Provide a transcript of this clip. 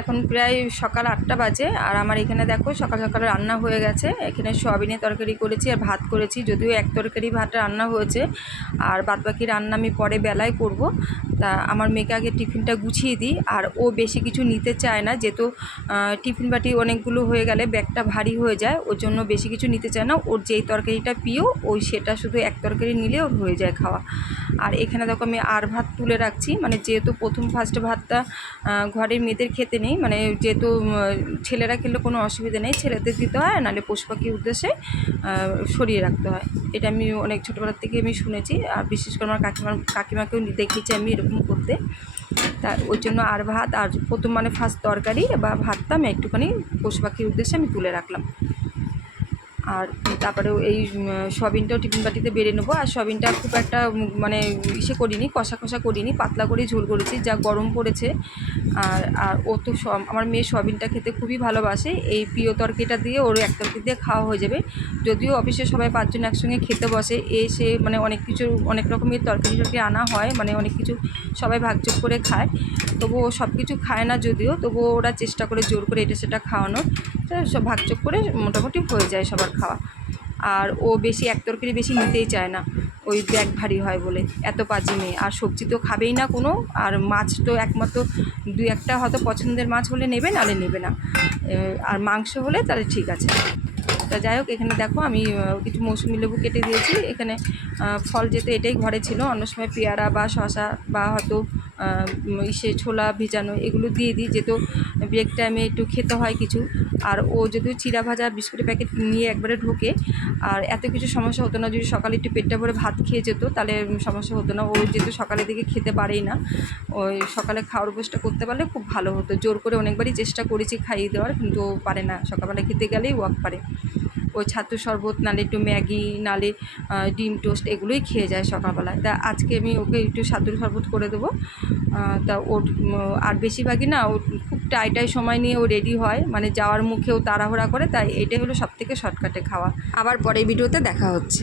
এখন প্রায় সকাল 8টা বাজে আর আমার এখানে দেখো সকাল সকাল রান্না হয়ে গেছে। এখানে সয়াবিনের তরকারি করেছি আর ভাত করেছি, যদিও এক তরকারি ভাত রান্না হয়েছে আর বাদবাকি রান্না আমি পরে বেলায় করব। তা আমার মেয়েকে আগে টিফিনটা গুছিয়ে দিই, আর ও বেশি কিছু নিতে চায় না, যেহেতু টিফিন বাটি অনেকগুলো হয়ে গেলে ব্যাগটা ভারী হয়ে যায়, ওর জন্য বেশি কিছু নিতে চায় না। ওর যেই তরকারিটা প্রিয় ওই সেটা শুধু এক তরকারি নিলে ওর হয়ে যায় খাওয়া। আর এখানে দেখো আমি আর ভাত তুলে রাখছি, মানে যেহেতু ফার্স্ট ভাতটা ঘরের মেয়েদের খেতে নেই, মানে যেহেতু ছেলেরা খেলে কোনো অসুবিধা নেই, ছেলেদের দিতে হয়, নাহলে পশু পাখির উদ্দেশ্যে সরিয়ে রাখতে হয়। এটা আমি অনেক ছোটোবেলার থেকে আমি শুনেছি, আর বিশেষ করে আমার কাকিমাকেও দেখিয়েছি আমি এরকম করতে। তা ওই জন্য আর ভাত আর প্রথম মানে ফার্স্ট তরকারি বা ভাতটা আমি একটুখানি পশু পাখির উদ্দেশ্যে আমি তুলে রাখলাম। আর তারপরেও এই সয়াবিনটাও টিফিন বাটিতে বেড়ে নেবো। আর সয়াবিনটা খুব একটা মানে ইসে করিনি, কষা কষা করিনি, পাতলা করে ঝোল করেছি, যা গরম পড়েছে। আর আর ও তো আমার মেয়ে সয়াবিনটা খেতে খুবই ভালোবাসে, এই প্রিয় তরকারিটা দিয়ে ওর এক তরকারি দিয়ে খাওয়া হয়ে যাবে। যদিও অফিসে সবাই 5 জন একসঙ্গে খেতে বসে, এসে মানে অনেক রকমের তরকারি আনা হয়, মানে অনেক কিছু সবাই ভাগযোগ করে খায়, তবুও সব কিছু খায় না, যদিও তবুও ওরা চেষ্টা করে জোর করে এটা সেটা খাওয়ানোর। সব ভাগযোগ করে মোটামুটি হয়ে যায় সবার খাওয়া। আর ও বেশি এক তরকারি বেশি নিতেই চায় না, ওই ব্যাগ ভারী হয় বলে, এত পাজি মেয়ে। আর সবজি তো খাবেই না কোনো, আর মাছ তো একমাত্র 2-1টা হয়তো পছন্দের মাছ হলে নেবে, নাহলে নেবে না। আর মাংস হলে তাহলে ঠিক আছে। তা যাই হোক, এখানে দেখো আমি কিছু মৌসুমি লেবু কেটে দিয়েছি। এখানে ফল যেতে এটাই ঘরে ছিল, অন্য সময় পেয়ারা বা শশা বা হয়তো ছোলা ভিজানো এগুলো দিয়ে দিই, যেহেতু ব্রেক টাইমে একটু খেতে হয় কিছু। আর ও যদিও চিড়া ভাজা বিস্কুটের প্যাকেট নিয়ে একবারে ঢোকে, আর এত কিছু সমস্যা হতো না যদি সকালে একটু পেটটা ভরে ভাত খেয়ে যেত, তাহলে সমস্যা হতো না। ও যেহেতু সকালের দিকে খেতে পারেই না, ওই সকালে খাওয়ার অভ্যাসটা করতে পারলে খুব ভালো হতো। জোর করে অনেকবারই চেষ্টা করেছি খাইয়ে দেওয়ার, কিন্তু ও পারে না, সকালবেলা খেতে গেলেই ওয়াক পারে। ও ছাতু শরবত, নালে একটু ম্যাগি, নালে ডিম টোস্ট এগুলোই খেয়ে যায় সকালবেলায়। তা আজকে আমি ওকে একটু ছাতুর শরবত করে দেবো। তা ওর আর বেশিরভাগই না ও খুব টাইটাই সময় নিয়ে ও রেডি হয়, মানে যাওয়ার মুখেও তাড়াহুড়া করে, তাই এটাই হলো সবথেকে শর্টকাটে খাওয়া। আবার পরের ভিডিওতে দেখা হচ্ছে।